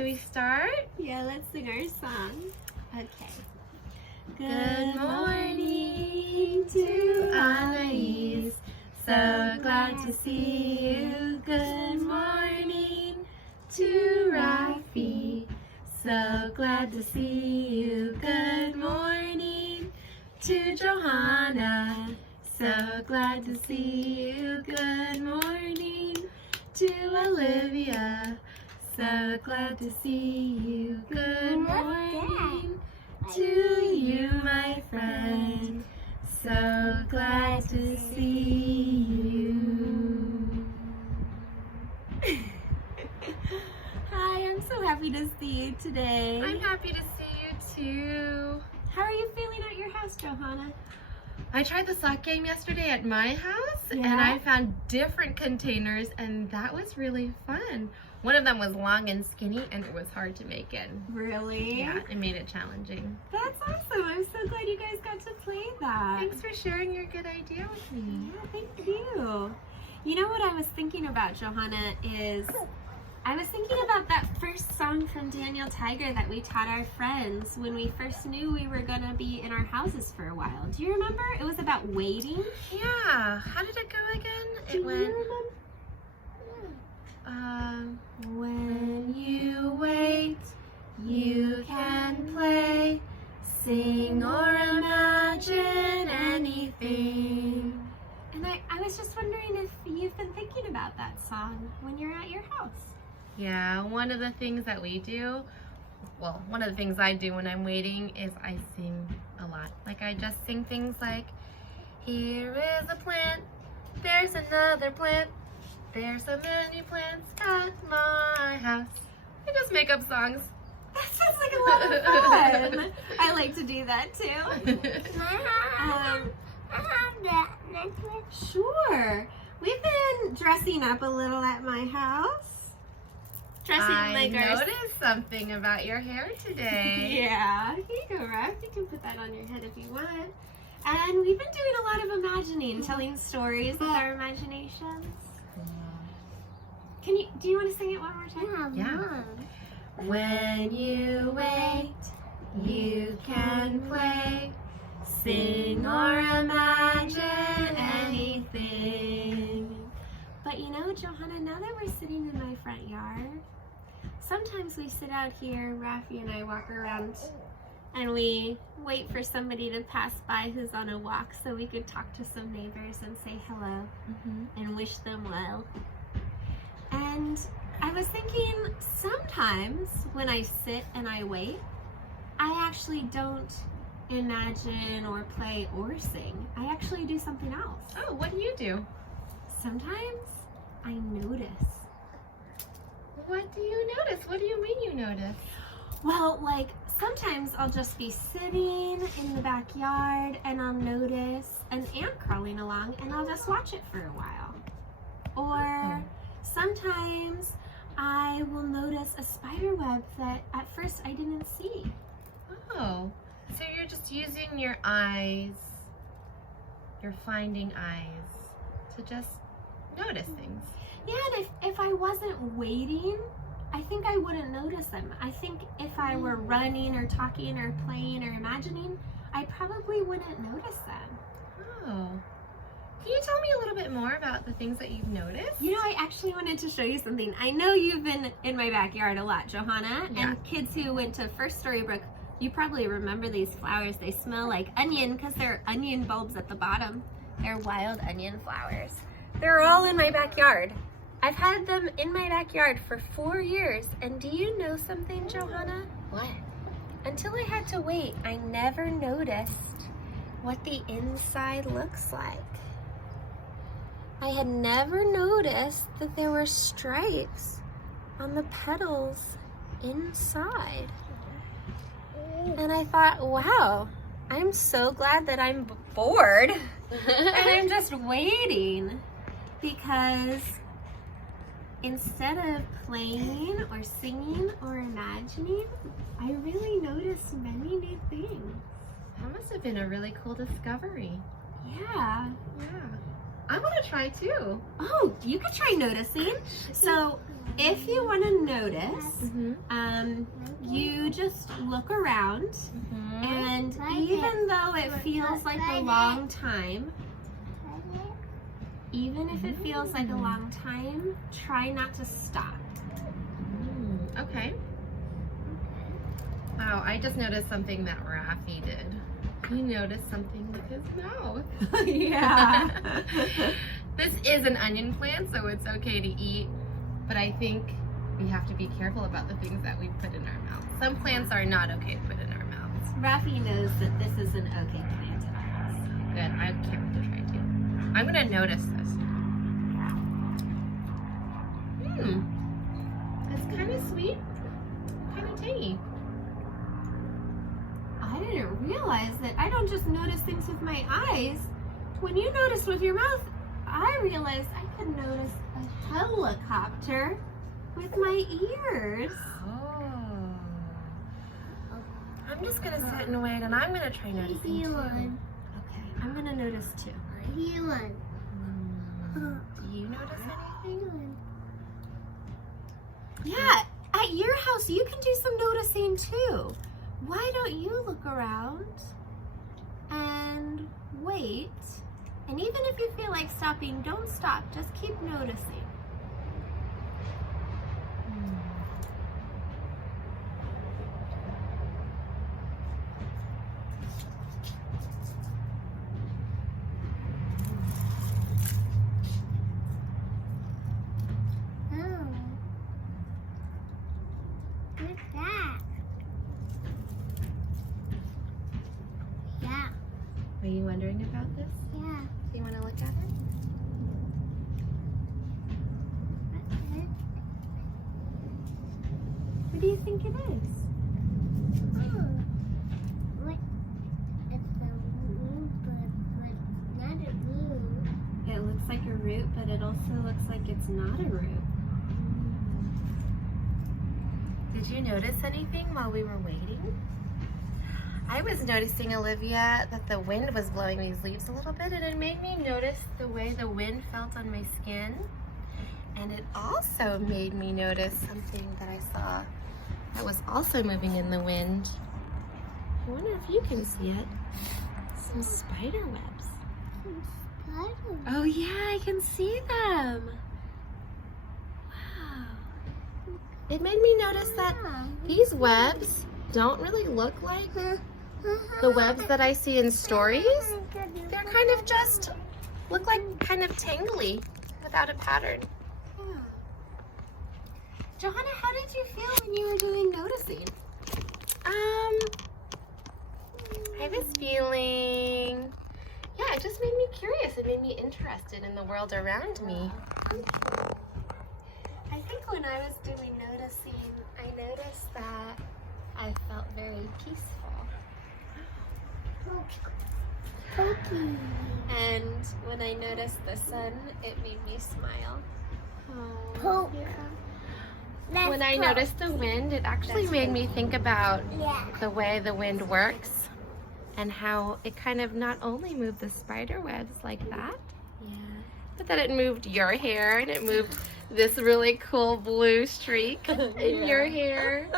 Should we start? Yeah, let's sing our song. Okay. Good morning to Anais. So glad to see you. Good morning to Rafi. So glad to see you. Good morning to Johanna. So glad to see you. Good morning to Olivia. So glad to see you. Good morning to you, my friend. So glad to see you. Hi, I'm so happy to see you today. I'm happy to see you too. How are you feeling at your house, Johanna? I tried the sock game yesterday at my house and Yeah? I found different containers and that was really fun. One of them was long and skinny and it was hard to make in. Really? Yeah, it made it challenging. That's awesome. I'm so glad you guys got to play that. Thanks for sharing your good idea with me. Yeah, thank you. You know what I was thinking about, Johanna, is I was thinking about that first song from Daniel Tiger that we taught our friends when we first knew we were going to be in our houses for a while. Do you remember? It was about waiting. Yeah, how did it go again? Do you remember? When you wait, you can play, sing or imagine anything. And I was just wondering if you've been thinking about that song when you're at your house. Yeah, one of the things that we do, well, one of the things I do when I'm waiting is I sing a lot. Like I just sing things like, here is a plant, there's another plant, there's so many plants at my house. I just make up songs. That sounds like a lot of fun. I like to do that too. Sure. We've been dressing up a little at my house. Dressing I like our... noticed something about your hair today. Yeah. Here you go, Ref. You can put that on your head if you want. And we've been doing a lot of imagining, telling stories with our imaginations. Do you want to sing it one more time? Yeah. When you wait, you can play, sing or imagine anything. But you know, Johanna, now that we're sitting in my front yard, sometimes we sit out here, Rafi and I walk around, and we wait for somebody to pass by who's on a walk so we could talk to some neighbors and say hello and wish them well. And I was thinking sometimes when I sit and I wait, I actually don't imagine or play or sing. I actually do something else. Oh, what do you do? Sometimes I notice. What do you notice? What do you mean you notice? Well, like sometimes I'll just be sitting in the backyard and I'll notice an ant crawling along and I'll just watch it for a while. Or sometimes I will notice a spider web that at first I didn't see. Oh, so you're just using your eyes, your finding eyes to just notice things. Yeah, and if I wasn't waiting, I think I wouldn't notice them. I think if I were running or talking or playing or imagining, I probably wouldn't notice them. Oh. Can you tell me a little bit more about the things that you've noticed? You know, I actually wanted to show you something. I know you've been in my backyard a lot, Johanna, Yeah. and kids who went to First Storybrooke, you probably remember these flowers. They smell like onion because they're onion bulbs at the bottom. They're wild onion flowers. They're all in my backyard. I've had them in my backyard for 4 years, and do you know something, Johanna? What? Until I had to wait, I never noticed what the inside looks like. I had never noticed that there were stripes on the petals inside. And I thought, wow, I'm so glad that I'm bored and I'm just waiting, because instead of playing or singing or imagining, I really noticed many new things. That must have been a really cool discovery. Yeah. Yeah. I want to try too. Oh, you could try noticing. So if you want to notice, Mm-hmm. you just look around, and even though it feels like a long time, even if it feels like a long time, try not to stop. Okay. Wow, I just noticed something that Rafi did. He noticed something with his mouth. Yeah. This is an onion plant, so it's okay to eat, but I think we have to be careful about the things that we put in our mouths. Some plants are not okay to put in our mouths. Rafi knows that this is an okay plant in our house. Good, I can't wait to try too. I'm gonna notice this. It's kind of sweet, kind of tangy. I didn't realize that I don't just notice things with my eyes. When you notice with your mouth, I realized I could notice a helicopter with my ears. Oh. I'm just gonna sit and wait, and I'm gonna try noticing too. Okay, I'm gonna notice too. Do you notice anything? Yeah, at your house you can do some noticing too. Why don't you look around and wait? And even if you feel like stopping, don't stop. Just keep noticing. What's that? Yeah. Are you wondering about this? Yeah. Do you want to look at it? What do you think it is? What? It's a root, but not a root. It looks like a root, but it also looks like it's not a root. Did you notice anything while we were waiting? I was noticing, Olivia, that the wind was blowing these leaves a little bit, and it made me notice the way the wind felt on my skin. And it also made me notice something that I saw that was also moving in the wind. I wonder if you can see it. Some spider webs. Oh yeah, I can see them. Wow. It made me notice that these webs don't really look like the webs that I see in stories. They're kind of just look like kind of tangly without a pattern. Johanna, how did you feel when you were doing noticing? I was feeling, yeah, it just made me curious. It made me interested in the world around me. I think when I was doing noticing, I noticed that I felt very peaceful. Pokey. And when I noticed the sun, it made me smile. Poke. When I noticed the wind, it actually made me think about Yeah. the way the wind works and how it kind of not only moved the spider webs like that, Yeah. but that it moved your hair and it moved this really cool blue streak in your hair.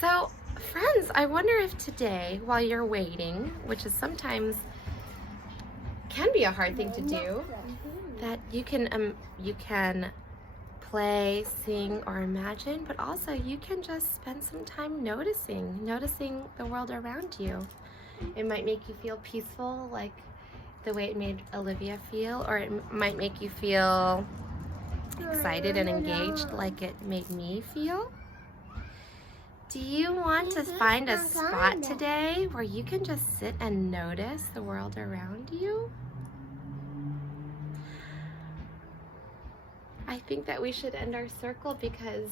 So, friends, I wonder if today, while you're waiting, which is sometimes can be a hard thing to do, that you can play, sing, or imagine, but also you can just spend some time noticing the world around you. It might make you feel peaceful, like the way it made Olivia feel, or it might make you feel excited and engaged like it made me feel. Do you want to find a spot today where you can just sit and notice the world around you? I think that we should end our circle because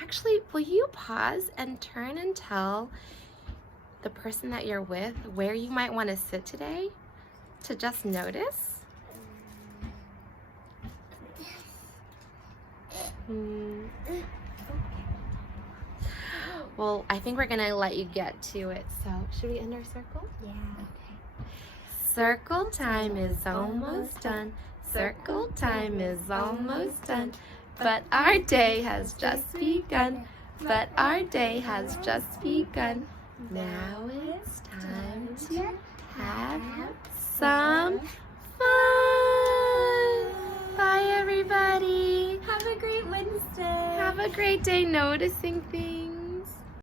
actually, will you pause and turn and tell the person that you're with where you might want to sit today to just notice? Well, I think we're gonna let you get to it. So, should we end our circle? Yeah. Circle time is almost done. circle time is almost done, but our day has just begun. But our day has just begun. Now it's time to have some fun. Bye, everybody. Have a great Wednesday. Have a great day noticing things.